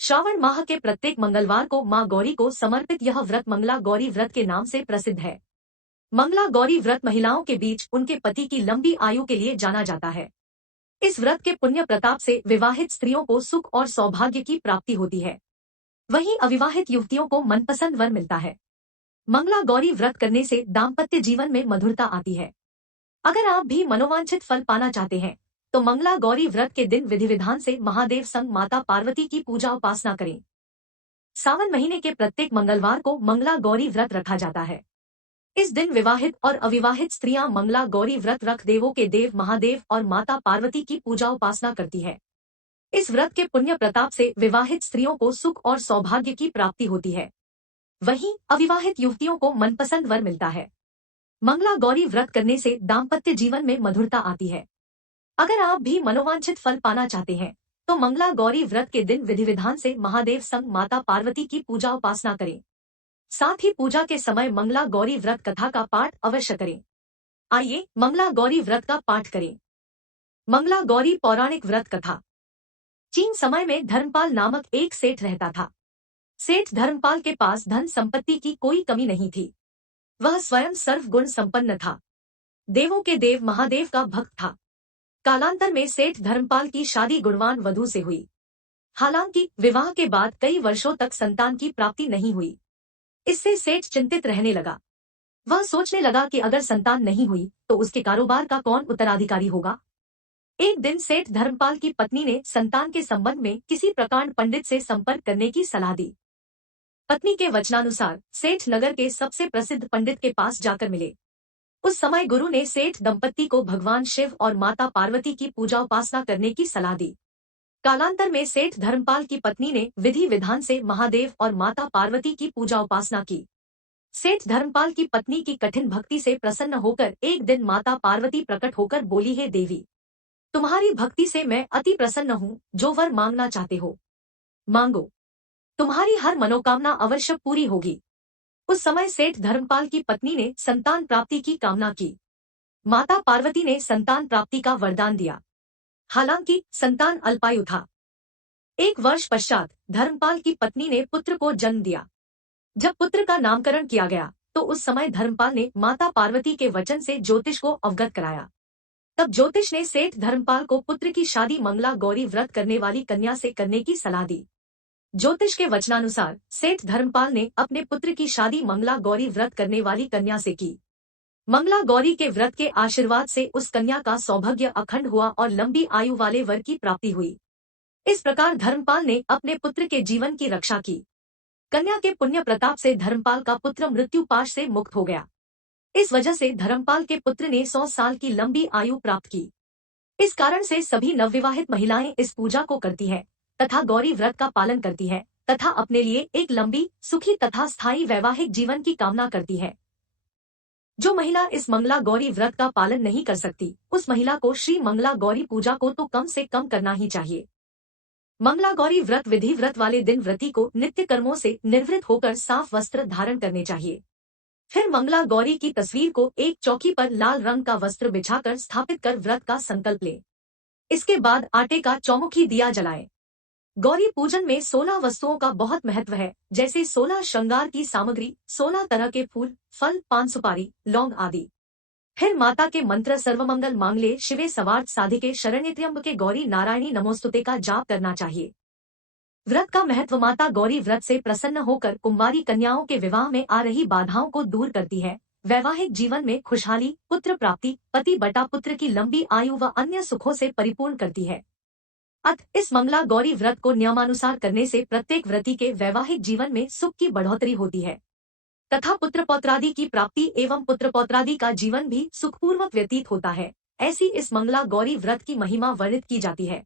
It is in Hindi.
श्रावण माह के प्रत्येक मंगलवार को मां गौरी को समर्पित यह व्रत मंगला गौरी व्रत के नाम से प्रसिद्ध है। मंगला गौरी व्रत महिलाओं के बीच उनके पति की लंबी आयु के लिए जाना जाता है। इस व्रत के पुण्य प्रताप से विवाहित स्त्रियों को सुख और सौभाग्य की प्राप्ति होती है। वहीं अविवाहित युवतियों को मनपसंद वर मिलता है। मंगला गौरी व्रत करने से दाम्पत्य जीवन में मधुरता आती है। अगर आप भी मनोवांछित फल पाना चाहते हैं तो मंगला गौरी व्रत के दिन विधि विधान से महादेव संग माता पार्वती की पूजा उपासना करें। सावन महीने के प्रत्येक मंगलवार को मंगला गौरी व्रत रखा जाता है। इस दिन विवाहित और अविवाहित स्त्रियां मंगला गौरी व्रत रख देवों के देव महादेव और माता पार्वती की पूजा उपासना करती है। इस व्रत के पुण्य प्रताप से विवाहित स्त्रियों को सुख और सौभाग्य की प्राप्ति होती है। वहीं अविवाहित युवतियों को मनपसंद वर मिलता है। मंगला गौरी व्रत करने से दाम्पत्य जीवन में मधुरता आती है। अगर आप भी मनोवांछित फल पाना चाहते हैं तो मंगला गौरी व्रत के दिन विधि विधान से महादेव संग माता पार्वती की पूजा उपासना करें। साथ ही पूजा के समय मंगला गौरी व्रत कथा का पाठ अवश्य करें। आइए मंगला गौरी व्रत का पाठ करें। मंगला गौरी पौराणिक व्रत कथा। चीन समय में धर्मपाल नामक एक सेठ रहता था। सेठ धर्मपाल के पास धन संपत्ति की कोई कमी नहीं थी। वह स्वयं सर्वगुण संपन्न था। देवों के देव महादेव का भक्त था। कालांतर में सेठ धर्मपाल की शादी गुणवान वधू से हुई। हालांकि विवाह के बाद कई वर्षों तक संतान की प्राप्ति नहीं हुई। इससे सेठ चिंतित रहने लगा। वह सोचने लगा कि अगर संतान नहीं हुई तो उसके कारोबार का कौन उत्तराधिकारी होगा। एक दिन सेठ धर्मपाल की पत्नी ने संतान के संबंध में किसी प्रकांड पंडित से संपर्क करने की सलाह दी। पत्नी के वचनानुसार सेठ नगर के सबसे प्रसिद्ध पंडित के पास जाकर मिले। उस समय गुरु ने सेठ दंपत्ति को भगवान शिव और माता पार्वती की पूजा उपासना करने की सलाह दी। कालांतर में सेठ धर्मपाल की पत्नी ने विधि विधान से महादेव और माता पार्वती की पूजा उपासना की। सेठ धर्मपाल की पत्नी की कठिन भक्ति से प्रसन्न होकर एक दिन माता पार्वती प्रकट होकर बोली, हे देवी, तुम्हारी भक्ति से मैं अति प्रसन्न हूँ। जो वर मांगना चाहते हो मांगो, तुम्हारी हर मनोकामना अवश्य पूरी होगी। उस समय सेठ धर्मपाल की पत्नी ने संतान प्राप्ति की कामना की। माता पार्वती ने संतान प्राप्ति का वरदान दिया। हालांकि संतान अल्पायु था। एक वर्ष पश्चात धर्मपाल की पत्नी ने पुत्र को जन्म दिया। जब पुत्र का नामकरण किया गया तो उस समय धर्मपाल ने माता पार्वती के वचन से ज्योतिष को अवगत कराया। तब ज्योतिष ने सेठ धर्मपाल को पुत्र की शादी मंगला गौरी व्रत करने वाली कन्या से करने की सलाह दी। ज्योतिष के वचनानुसार सेठ धर्मपाल ने अपने पुत्र की शादी मंगला गौरी व्रत करने वाली कन्या से की। मंगला गौरी के व्रत के आशीर्वाद से उस कन्या का सौभाग्य अखंड हुआ और लंबी आयु वाले वर की प्राप्ति हुई। इस प्रकार धर्मपाल ने अपने पुत्र के जीवन की रक्षा की। कन्या के पुण्य प्रताप से धर्मपाल का पुत्र मृत्यु पाश से मुक्त हो गया। इस वजह से धर्मपाल के पुत्र ने 100 साल की लंबी आयु प्राप्त की। इस कारण से सभी नवविवाहित महिलाएं इस पूजा को करती है तथा गौरी व्रत का पालन करती है तथा अपने लिए एक लंबी, सुखी तथा स्थायी वैवाहिक जीवन की कामना करती है। जो महिला इस मंगला गौरी व्रत का पालन नहीं कर सकती, उस महिला को श्री मंगला गौरी पूजा को तो कम से कम करना ही चाहिए। मंगला गौरी व्रत विधि व्रत वाले दिन व्रती को नित्य कर्मों से निवृत्त होकर साफ वस्त्र धारण करने चाहिए। फिर मंगला गौरी की तस्वीर को एक चौकी पर लाल रंग का वस्त्र बिछाकर स्थापित कर व्रत का संकल्प ले। इसके बाद आटे का चौमुखी दिया जलाए। गौरी पूजन में 16 वस्तुओं का बहुत महत्व है, जैसे 16 श्रृंगार की सामग्री, 16 तरह के फूल, फल, पान सुपारी, लौंग आदि। फिर माता के मंत्र सर्वमंगल मांगल्ये शिवे सर्वार्थ साधिके शरण्ये त्र्यंबके गौरी नारायणी नमोस्तुते का जाप करना चाहिए। व्रत का महत्व माता गौरी व्रत से प्रसन्न होकर कुंवारी कन्याओं के विवाह में आ रही बाधाओं को दूर करती है। वैवाहिक जीवन में खुशहाली, पुत्र प्राप्ति, पति बटा पुत्र की लंबी आयु व अन्य सुखों से परिपूर्ण करती है। इस मंगला गौरी व्रत को नियमानुसार करने से प्रत्येक व्रती के वैवाहिक जीवन में सुख की बढ़ोतरी होती है तथा पुत्र पौत्रादि की प्राप्ति एवं पुत्र पौत्रादि का जीवन भी सुखपूर्वक व्यतीत होता है। ऐसी इस मंगला गौरी व्रत की महिमा वर्णित की जाती है।